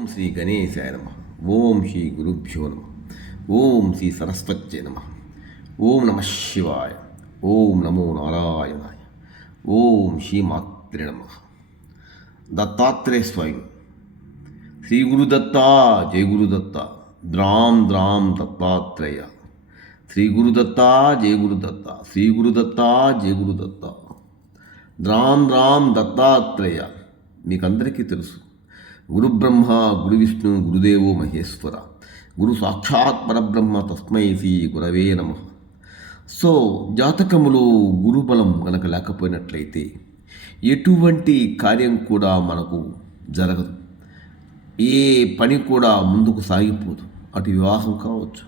ఓం శ్రీ గణేశాయ నమ ఓం శ్రీ గురుభ్యో నమ ఓం శ్రీ సరస్వత్యే నమ ఓం నమ శివాయ ఓం నమో నారాయణాయ ఓం శ్రీ మాత్రే నమ దత్తాత్రేయ స్వామి శ్రీ గురుదత్త జయ గురుదత్త ద్రాం ద్రాం దత్తాత్రేయ శ్రీ గురుదత్త జయ గురుదత్త శ్రీ గురుదత్త జయ గురుదత్త ద్రాం ద్రాం దత్తాత్రేయ మీకందరికీ తెలుసు గురుబ్రహ్మ గురు విష్ణు గురుదేవో మహేశ్వర. గురు సాక్షాత్ పరబ్రహ్మ తస్మై శ్రీ గురవే నమ. సో జాతకములో గురుబలం కనుక లేకపోయినట్లయితే ఎటువంటి కార్యం కూడా మనకు జరగదు. ఏ పని కూడా ముందుకు సాగిపోదు. అటు వివాహం కావచ్చు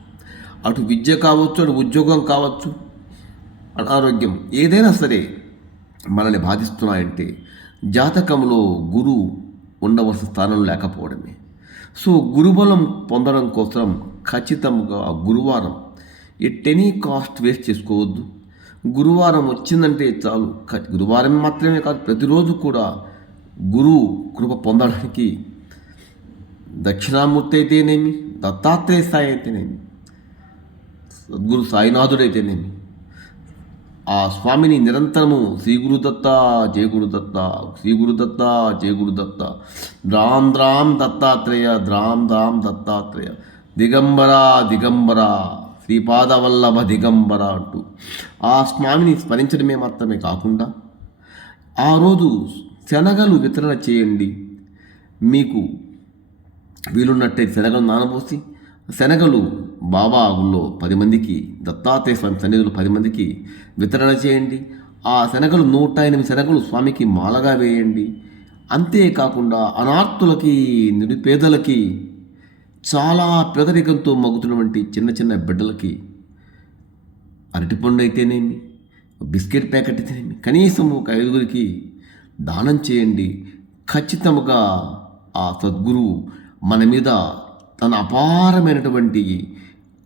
అటు విద్య కావచ్చు అటు ఉద్యోగం కావచ్చు అనారోగ్యం ఏదైనా సరే మనల్ని బాధిస్తున్నాయంటే జాతకంలో గురు ఉండవలసిన స్థానం లేకపోవడమే. సో గురుబలం పొందడం కోసం ఖచ్చితంగా గురువారం ఎట్ ఎనీ కాస్ట్ వేస్ట్ చేసుకోవద్దు. గురువారం వచ్చిందంటే చాలు. గురువారం మాత్రమే కాదు ప్రతిరోజు కూడా గురువు కృప పొందడానికి దక్షిణామూర్తి అయితేనేమి దత్తాత్రేయ సాయి అయితేనేమి సద్గురు సాయినాథుడైతేనేమి ఆ స్వామిని నిరంతరము శ్రీ గురుదత్త జయ గురుదత్త శ్రీ గురుదత్త జయ గురుదత్త ద్రాం ద్రాం దత్తాత్రేయ ద్రాం ద్రాం దత్తాత్రేయ. దిగంబర దిగంబర శ్రీపాదవల్లభ దిగంబర అంటూ. ఆ స్వామిని స్మరించడమే మాత్రమే కాకుండా ఆ రోజు శనగలు వితరణ చేయండి. మీకు వీలున్నట్టయితే శనగలు నానబోసి శనగలు బాబా గుళ్ళో పది మందికి దత్తాత్రేయ స్వామి సన్నిధులు పది మందికి వితరణ చేయండి. ఆ శనగలు నూట ఎనిమిది శనగలు స్వామికి మాలగా వేయండి. అంతేకాకుండా అనార్థులకి నిరుపేదలకి చాలా పేదరికంతో మగ్గుతున్నటువంటి చిన్న చిన్న బిడ్డలకి అరటిపండు అయితేనేమి బిస్కెట్ ప్యాకెట్ అయితేనేమి కనీసం ఒక ఐదుగురికి దానం చేయండి. ఖచ్చితముగా ఆ సద్గురువు మన మీద తన అపారమైనటువంటి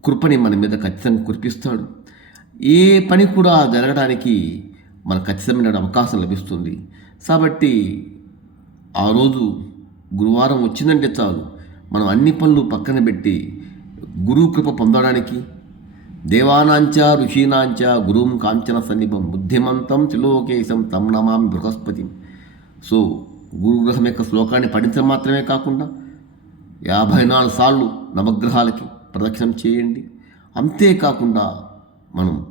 కృపని మన మీద ఖచ్చితంగా కురిపిస్తాడు. ఏ పని కూడా జరగడానికి మనకు ఖచ్చితమైన అవకాశం లభిస్తుంది. కాబట్టి ఆ రోజు గురువారం వచ్చిందంటే చాలు మనం అన్ని పనులు పక్కన పెట్టి గురువు కృప పొందడానికి దేవానాంచ ఋషీనాంచ గురుం కాంచన సన్నిభం బుద్ధిమంతం త్రిలోకేశం తం నమామి బృహస్పతి. సో గురుగ్రహం యొక్క శ్లోకాన్ని పఠించడం మాత్రమే కాకుండా యాభై నాలుగు సార్లు నవగ్రహాలకి ప్రదక్షిణం చేయండి. అంతేకాకుండా మనం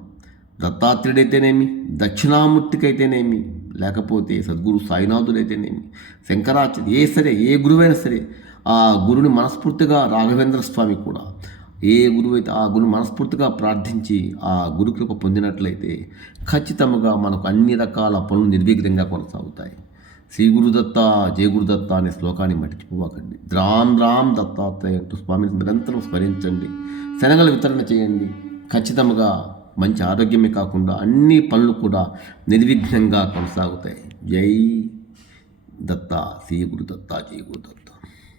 దత్తాత్రేయుడైతేనేమి దక్షిణామూర్తికైతేనేమి లేకపోతే సద్గురు సాయినాథుడైతేనేమి శంకరాచార్య ఏ సరే ఏ గురువైనా సరే ఆ గురుని మనస్ఫూర్తిగా రాఘవేంద్ర స్వామి కూడా ఏ గురువు అయితే ఆ గురువు మనస్ఫూర్తిగా ప్రార్థించి ఆ గురుకృప పొందినట్లయితే ఖచ్చితంగా మనకు అన్ని రకాల పనులు నిర్విఘ్నంగా కొనసాగుతాయి. శ్రీ గురుదత్త జయ గురుదత్త అనే శ్లోకాన్ని మర్చిపోవకండి రామ్ రామ్ దత్తాత్రేయ అంటూ స్వామిని నిరంతరం స్మరించండి. శనగల వితరణ చేయండి. ఖచ్చితంగా మంచి ఆరోగ్యమే కాకుండా అన్ని పనులు కూడా నిర్విఘ్నంగా కొనసాగుతాయి. జై దత్త శ్రీ గురుదత్త జయ గురుదత్త